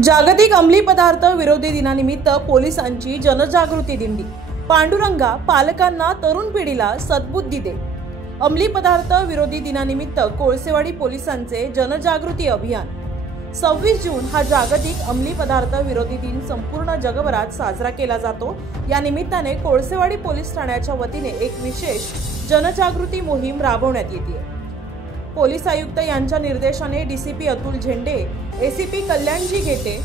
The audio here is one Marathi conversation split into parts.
जागतिक अंमली पदार्थ विरोधी दिनानिमित्त पोलिसांची जनजागृती दिंडी। पांडुरंगा, पालकांना तरुण पिढीला सद्बुद्धी दे। अंमली पदार्थ विरोधी दिनानिमित्त कोळसेवाडी पोलिसांचे जनजागृती अभियान। 26 जून हा जागतिक अंमली पदार्थ विरोधी दिन संपूर्ण जगभरात साजरा केला जातो। या निमित्ताने कोळसेवाडी पोलीस ठाण्याच्या वतीने एक विशेष जनजागृती मोहीम राबवण्यात येते। पोलीस आयुक्त यांच्या निर्देशाने डीसीपी अतुल झेंडे, एसीपी कल्याणजी घेते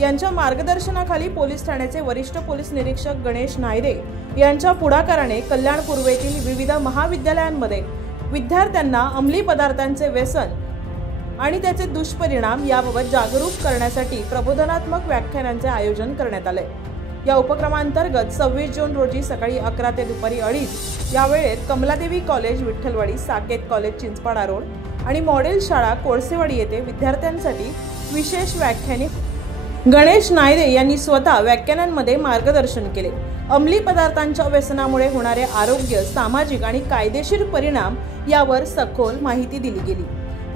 यांच्या मार्गदर्शनाखाली पोलीस ठाण्याचे वरिष्ठ पोलीस निरीक्षक गणेश नायरे यांच्या पुढाकाराने कल्याण पूर्वेतील विविध महाविद्यालयांमध्ये विद्यार्थ्यांना अंमली पदार्थांचे व्यसन आणि त्याचे दुष्परिणाम याबाबत जागरूक करण्यासाठी प्रबोधनात्मक व्याख्यानांचे आयोजन करण्यात आले। या उपक्रमांतर्गत 26 जून रोजी सकाळी 11 ते दुपारी 2:30 या वेळेत Kamaladevi college Vitthalwadi, Saket college Chinchpada road आणि मॉडेल शाळा कोळसेवाडी येथे विद्यार्थ्यांसाठी विशेष व्याख्याने गणेश नायरे यांनी स्वतः व्याख्यानांमध्ये मार्गदर्शन केले। अंमली पदार्थांच्या व्यसनामुळे होणारे आरोग्य, सामाजिक आणि कायदेशीर परिणाम यावर सखोल माहिती दिली गेली।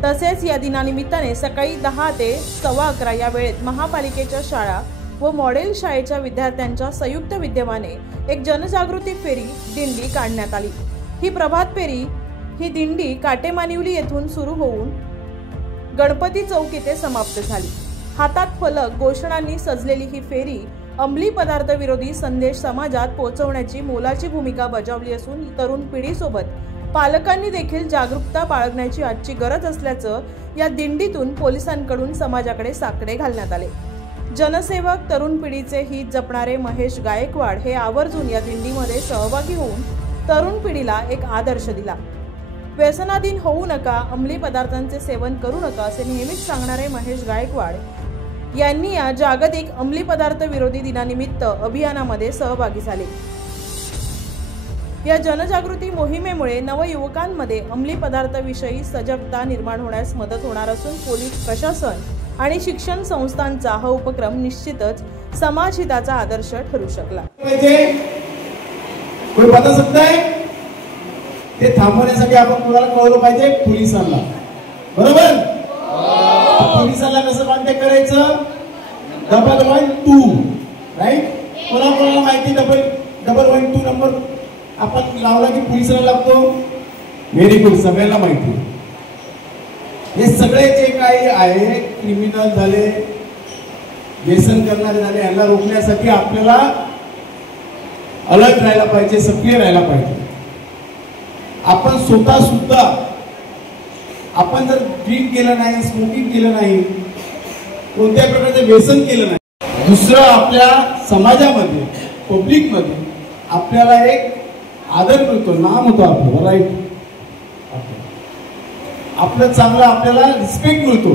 तसेच या दिनानिमित्ताने सकाळी 10 ते 11:15 या वेळेत महापालिकेच्या शाळा व मॉडेल शाळेच्या विद्यार्थ्यांच्या संयुक्त विद्यमाने एक जनजागृती फेरी दिंडी काढण्यात आली। ही प्रभात फेरी ही दिंडी काटेमानिवली येथून सुरू होऊन गणपती चौक येथे समाप्त झाली। हातात फलक, घोषणांनी सजलेली ही फेरी अंमली पदार्थ विरोधी संदेश समाजात पोहोचवण्याची मोलाची भूमिका बजावली असून तरुण पिढीसोबत पालकांनी देखील जागरूकता बाळगण्याची आजची गरज असल्याचं या दिंडीतून पोलिसांकडून समाजाकडे साकडे घालण्यात आले। जनसेवक, तरुण पिढीचे हित जपणारे महेश गायकवाड हे आवर्जून या दिंडीमध्ये सहभागी होऊन तरुण पिढीला एक आदर्श दिला। व्यसनाधीन होऊ नका, अंमली पदार्थांचे सेवन करू नका असे नेहमीच सांगणारे महेश गायकवाड यांनी या जागतिक अंमली पदार्थ विरोधी दिनानिमित्त अभियानामध्ये सहभागी झाले। या जनजागृती मोहिमेमुळे नवयुवकांमध्ये अंमली पदार्थाविषयी सजगता निर्माण होण्यास मदत होणार असून पोलीस प्रशासन आणि शिक्षण संस्थांचा हा उपक्रम निश्चितच समाजहिताचा आदर्श ठरू शकला। कोई बता सकता है ते थांबवण्यासाठी आपण कोणाला कळवलं पाहिजे? पोलिसांना, बरोबर? पोलिसांना कसं कॉन्टॅक्ट करायचं? 112 राईट। कोणाला माहिती 112 नंबर आपण लावला की पोलिसांना लागतो? व्हेरी गुड, सगळ्यांना माहिती। हे सगळे जे काही आहे, क्रिमिनल झाले, व्यसन करणारे झाले, यांना रोखण्यासाठी आपल्याला अलर्ट राहायला पाहिजे, सक्रिय राहायला पाहिजे। आपण स्वतः सुद्धा आपण जर ड्रिंक केलं नाही, स्मोकिंग केलं नाही, कोणत्या प्रकारचे व्यसन केलं नाही, दुसरं आपल्या समाजामध्ये, पब्लिक मध्ये आपल्याला एक आदर मिळतो, नाम होतो आपलं, राईट? आपलं चांगलं आपल्याला रिस्पेक्ट मिळतो,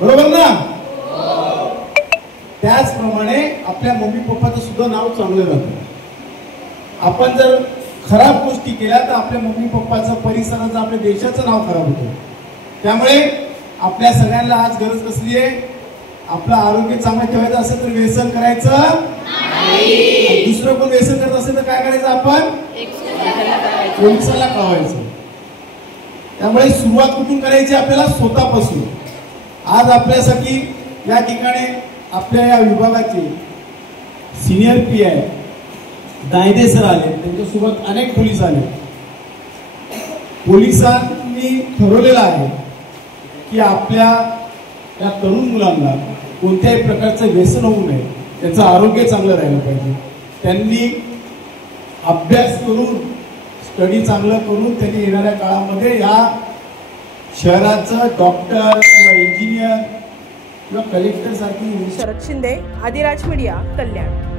बरोबर ना? त्याचप्रमाणे आपल्या मम्मी पप्पाचं सुद्धा नाव चांगलं राहतं। आपण जर खराब गोष्टी केल्या तर आपल्या मम्मी पप्पाचं, परिसराचं, आपल्या देशाचं नाव खराब होतं। त्यामुळे आपल्या सगळ्यांना आज गरज कसली आहे? आपलं आरोग्य चांगलं ठेवायचं असेल तर व्यसन करायचं नाही। दुसरं कोण व्यसन करत असेल तर काय करायचं? आपण पोलिसाला कळवायचं। त्यामुळे सुरुवात कुठून करायची? आपल्याला स्वतःपासून। आज आपल्यासाठी या ठिकाणी आपल्या या विभागाचे सिनियर PI दायदे सर आले, त्यांच्यासोबत अनेक पोलीस आले। पोलिसांनी ठरवलेलं आहे की आपल्या या तरुण मुलांना कोणत्याही प्रकारचं व्यसन होऊ नये, त्याचं आरोग्य चांगलं राहिलं पाहिजे। त्यांनी अभ्यास करून, स्टडी चांगलं करून त्यांनी येणाऱ्या काळामध्ये या शहराचं डॉक्टर किंवा इंजिनियर किंवा कलेक्टर सारखी। शरद शिंदे, आदिराज मीडिया, कल्याण।